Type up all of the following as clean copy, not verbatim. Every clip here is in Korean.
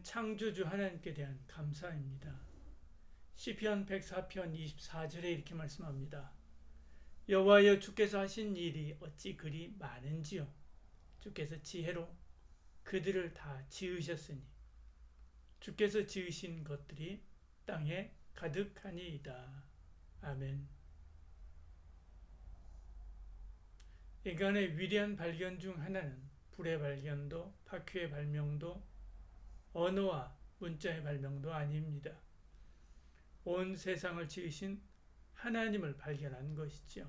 이제는 창조주 하나님께 대한 감사입니다. 시편 104편 24절에 이렇게 말씀합니다. 여호와여, 주께서 하신 일이 어찌 그리 많은지요. 주께서 지혜로 그들을 다 지으셨으니 주께서 지으신 것들이 땅에 가득하니이다. 아멘. 인간의 위대한 발견 중 하나는 불의 발견도, 바퀴의 발명도, 언어와 문자의 발명도 아닙니다. 온 세상을 지으신 하나님을 발견한 것이죠.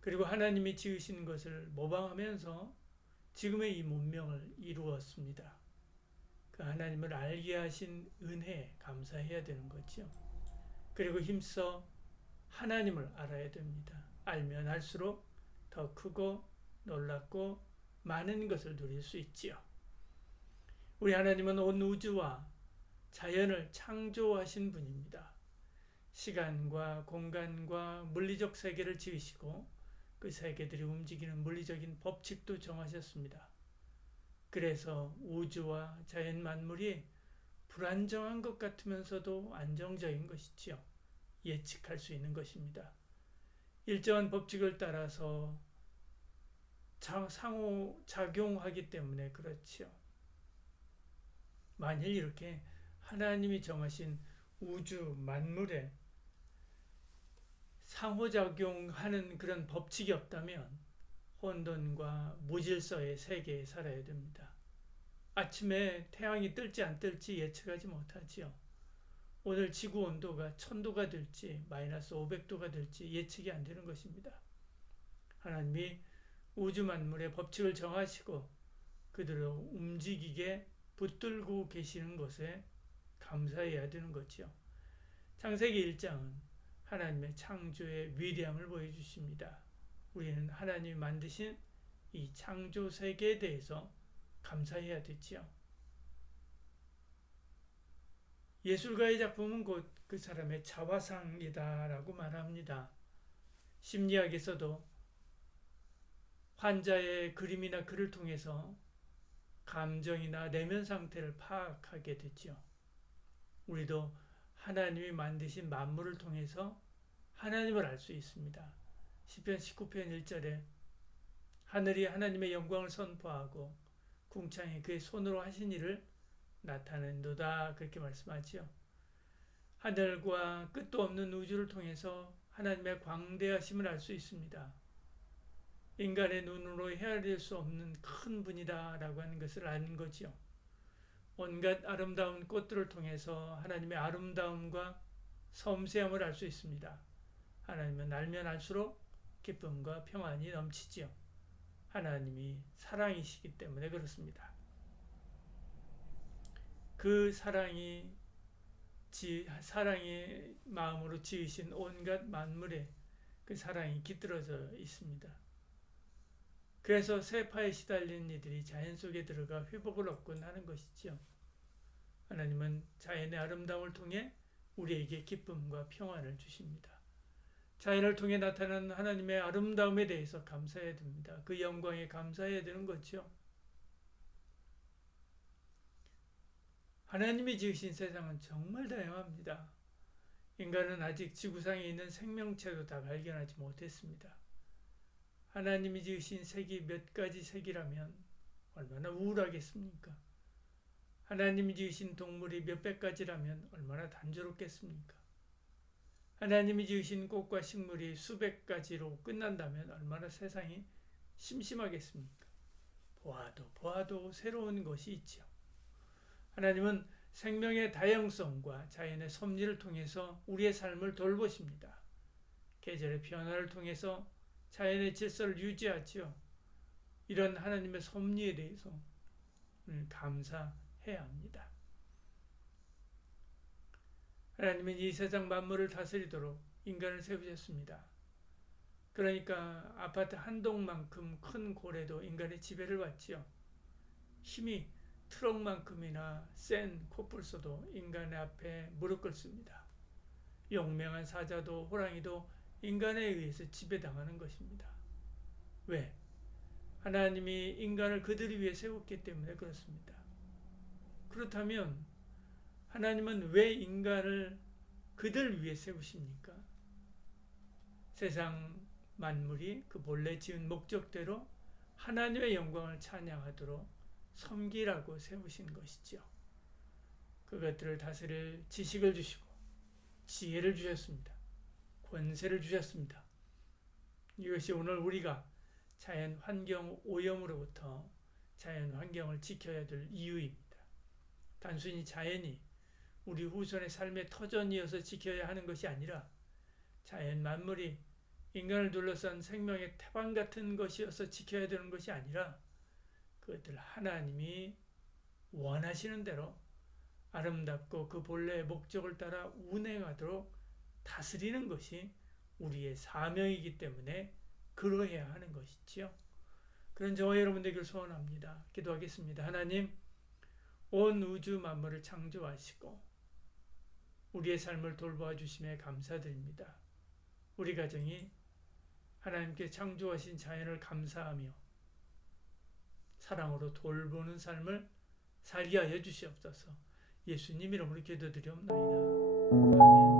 그리고 하나님이 지으신 것을 모방하면서 지금의 이 문명을 이루었습니다. 그 하나님을 알게 하신 은혜에 감사해야 되는 거죠. 그리고 힘써 하나님을 알아야 됩니다. 알면 알수록 더 크고 놀랍고 많은 것을 누릴 수 있지요. 우리 하나님은 온 우주와 자연을 창조하신 분입니다. 시간과 공간과 물리적 세계를 지으시고 그 세계들이 움직이는 물리적인 법칙도 정하셨습니다. 그래서 우주와 자연 만물이 불안정한 것 같으면서도 안정적인 것이지요. 예측할 수 있는 것입니다. 일정한 법칙을 따라서 상호작용하기 때문에 그렇지요. 만일 이렇게 하나님이 정하신 우주 만물에 상호작용하는 그런 법칙이 없다면 혼돈과 무질서의 세계에 살아야 됩니다. 아침에 태양이 뜰지 안 뜰지 예측하지 못하지요. 오늘 지구 온도가 1000도가 될지 마이너스 500도가 될지 예측이 안 되는 것입니다. 하나님이 우주 만물의 법칙을 정하시고 그들을 움직이게 붙들고 계시는 것에 감사해야 되는 거죠. 창세기 1장은 하나님의 창조의 위대함을 보여주십니다. 우리는 하나님이 만드신 이 창조 세계에 대해서 감사해야 되지요. 예술가의 작품은 곧 그 사람의 자화상이다라고 말합니다. 심리학에서도 환자의 그림이나 글을 통해서 감정이나 내면 상태를 파악하게 되지요. 우리도 하나님이 만드신 만물을 통해서 하나님을 알 수 있습니다. 시편 19편 1절에 하늘이 하나님의 영광을 선포하고 궁창이 그의 손으로 하신 일을 나타낸도다, 그렇게 말씀하지요. 하늘과 끝도 없는 우주를 통해서 하나님의 광대하심을 알 수 있습니다. 인간의 눈으로 헤아릴 수 없는 큰 분이다 라고 하는 것을 아는 거지요. 온갖 아름다운 꽃들을 통해서 하나님의 아름다움과 섬세함을 알 수 있습니다. 하나님은 알면 알수록 기쁨과 평안이 넘치지요. 하나님이 사랑이시기 때문에 그렇습니다. 그 사랑의 마음으로 지으신 온갖 만물에 그 사랑이 깃들어져 있습니다. 그래서 세파에 시달리는 이들이 자연 속에 들어가 회복을 얻곤 하는 것이지요. 하나님은 자연의 아름다움을 통해 우리에게 기쁨과 평안을 주십니다. 자연을 통해 나타나는 하나님의 아름다움에 대해서 감사해야 됩니다. 그 영광에 감사해야 되는 거죠. 하나님이 지으신 세상은 정말 다양합니다. 인간은 아직 지구상에 있는 생명체도 다 발견하지 못했습니다. 하나님이 지으신 색이 몇 가지 색이라면 얼마나 우울하겠습니까? 하나님이 지으신 동물이 몇백 가지라면 얼마나 단조롭겠습니까? 하나님이 지으신 꽃과 식물이 수백 가지로 끝난다면 얼마나 세상이 심심하겠습니까? 보아도 새로운 것이 있죠. 하나님은 생명의 다양성과 자연의 섭리를 통해서 우리의 삶을 돌보십니다. 계절의 변화를 통해서 자연의 질서를 유지하지요. 이런 하나님의 섭리에 대해서 감사해야 합니다. 하나님은 이 세상 만물을 다스리도록 인간을 세우셨습니다. 그러니까 아파트 한 동만큼 큰 고래도 인간의 지배를 받지요. 힘이 트럭만큼이나 센 코뿔소도 인간의 앞에 무릎 꿇습니다. 용맹한 사자도 호랑이도 인간에 의해서 지배당하는 것입니다. 왜? 하나님이 인간을 그들을 위해 세웠기 때문에 그렇습니다. 그렇다면 하나님은 왜 인간을 그들 위해 세우십니까? 세상 만물이 그 본래 지은 목적대로 하나님의 영광을 찬양하도록 섬기라고 세우신 것이죠. 그것들을 다스릴 지식을 주시고 지혜를 주셨습니다. 권세를 주셨습니다. 이것이 오늘 우리가 자연 환경 오염으로부터 자연 환경을 지켜야 될 이유입니다. 단순히 자연이 우리 후손의 삶의 터전이어서 지켜야 하는 것이 아니라 자연 만물이 인간을 둘러싼 생명의 태반 같은 것이어서 지켜야 되는 것이 아니라 그것들 하나님이 원하시는 대로 아름답고 그 본래의 목적을 따라 운행하도록 다스리는 것이 우리의 사명이기 때문에 그러해야 하는 것이지요. 그런 저와 여러분들에게 소원합니다. 기도하겠습니다. 하나님, 온 우주 만물을 창조하시고 우리의 삶을 돌보아 주심에 감사드립니다. 우리 가정이 하나님께 창조하신 자연을 감사하며 사랑으로 돌보는 삶을 살게 하여 주시옵소서. 예수님 이름으로 기도드리옵나이다. 아멘.